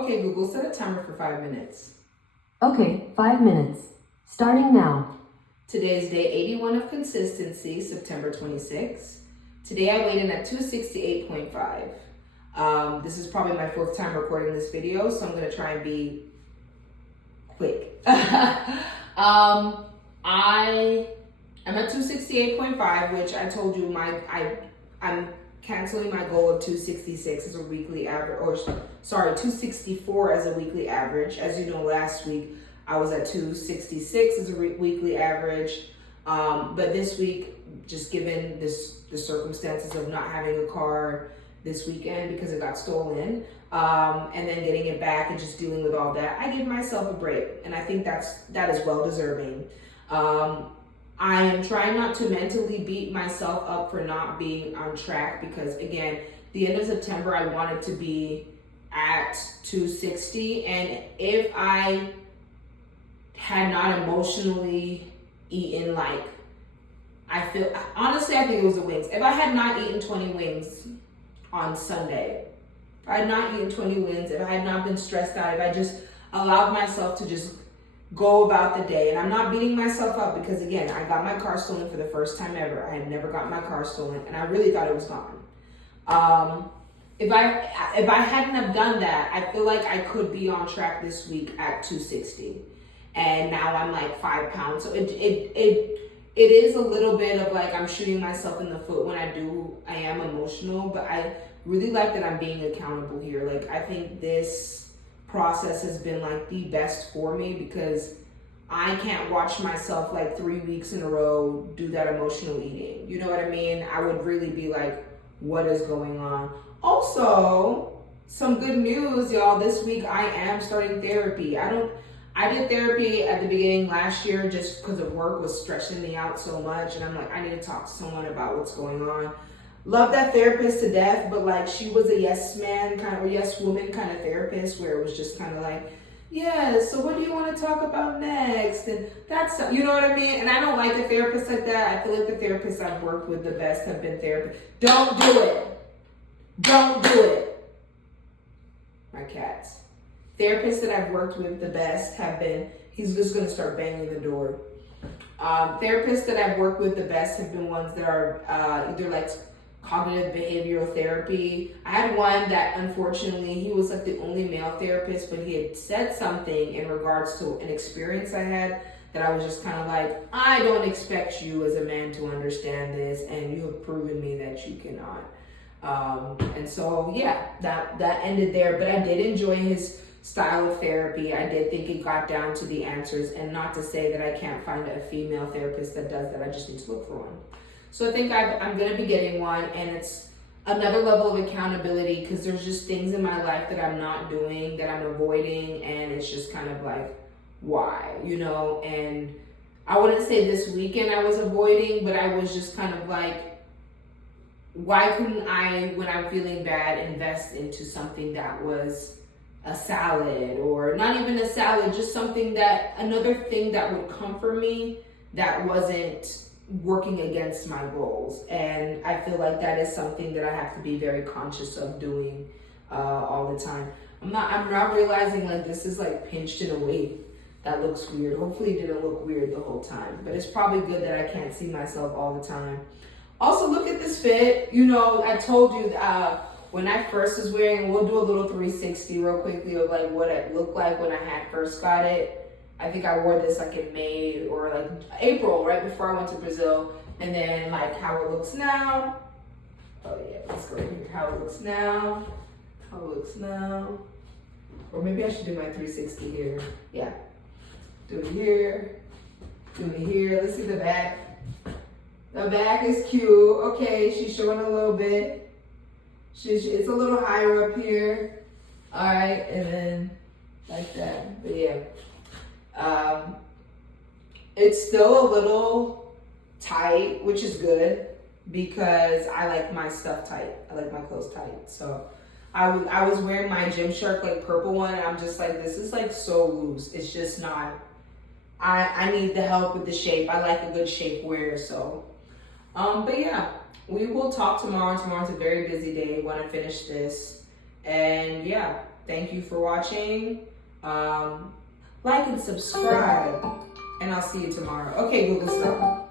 Okay, Google, set a timer for 5 minutes. Okay, 5 minutes. Starting now. Today is day 81 of consistency, September 26th. Today I weighed in at 268.5. This is probably my fourth time recording this video, so I'm going to try and be quick. I am at 268.5, which I told you I'm canceling my goal of 266 as a weekly average, or sorry, 264 as a weekly average. As you know, last week I was at 266 as a weekly average. But this week, just given the circumstances of not having a car this weekend because it got stolen, and then getting it back and just dealing with all that, I give myself a break, and I think that is well deserving. I am trying not to mentally beat myself up for not being on track because, again, the end of September, I wanted to be at 260. And if I had not emotionally eaten, honestly, I think it was the wings. If I had not eaten 20 wings on Sunday, if I had not eaten 20 wings, if I had not been stressed out, if I just allowed myself to just go about the day. And I'm not beating myself up because, again, I got my car stolen for the first time ever. I had never gotten my car stolen, and I really thought it was gone. If I hadn't have done that, I feel like I could be on track this week at 260. And now I'm like 5 pounds. So it is a little bit of like I'm shooting myself in the foot when I am emotional, but I really like that I'm being accountable here. Like, I think this process has been like the best for me because I can't watch myself like 3 weeks in a row do that emotional eating. You know what I mean? I would really be like, what is going on? Also, some good news, y'all. This week I am starting therapy. I did therapy at the beginning last year just because of work was stressing me out so much, and I'm like, I need to talk to someone about what's going on. Love that therapist to death, but like she was a yes man kind of, or yes woman kind of therapist where it was just kind of like, yeah, so what do you want to talk about next? And that's, you know what I mean? And I don't like a therapist like that. I feel like the therapists I've worked with the best have been therapists. Don't do it. Don't do it. My cats. Therapists that I've worked with the best have been, he's just going to start banging the door. Therapists that I've worked with the best have been ones that are either like cognitive behavioral therapy. I had one that unfortunately he was like the only male therapist, but he had said something in regards to an experience I had that I was just kind of like, I don't expect you as a man to understand this, and you have proven me that you cannot. And so yeah, that ended there, but I did enjoy his style of therapy. I did think it got down to the answers, and not to say that I can't find a female therapist that does that. I just need to look for one. So I think I'm going to be getting one, and it's another level of accountability because there's just things in my life that I'm not doing, that I'm avoiding, and it's just kind of like, why, you know? And I wouldn't say this weekend I was avoiding, but I was just kind of like, why couldn't I, when I'm feeling bad, invest into something that was a salad, or not even a salad, just something that, another thing that would comfort me that wasn't working against my goals. And I feel like that is something that I have to be very conscious of doing all the time. I'm not realizing like this is like pinched in a way that looks weird. Hopefully it didn't look weird the whole time, but it's probably good that I can't see myself all the time. Also, look at this fit. You know, I told you when I first was wearing, we'll do a little 360 real quickly of like what it looked like when I had first got it. I think I wore this like in May or like April, right before I went to Brazil. And then like how it looks now. Oh yeah, let's go here. How it looks now. How it looks now. Or maybe I should do my 360 here. Yeah. Do it here. Do it here. Let's see the back. The back is cute. Okay, she's showing a little bit. It's a little higher up here. All right, and then like that. But yeah. It's still a little tight, which is good because I like my stuff tight. I like my clothes tight. So I was wearing my Gymshark like purple one, and I'm just like, this is like so loose. It's just not, I need the help with the shape. I like a good shapewear. So, but yeah, we will talk tomorrow. Tomorrow's a very busy day. Want to finish this. And yeah, Thank you for watching. Like and subscribe, and I'll see you tomorrow. Okay, Google, stop.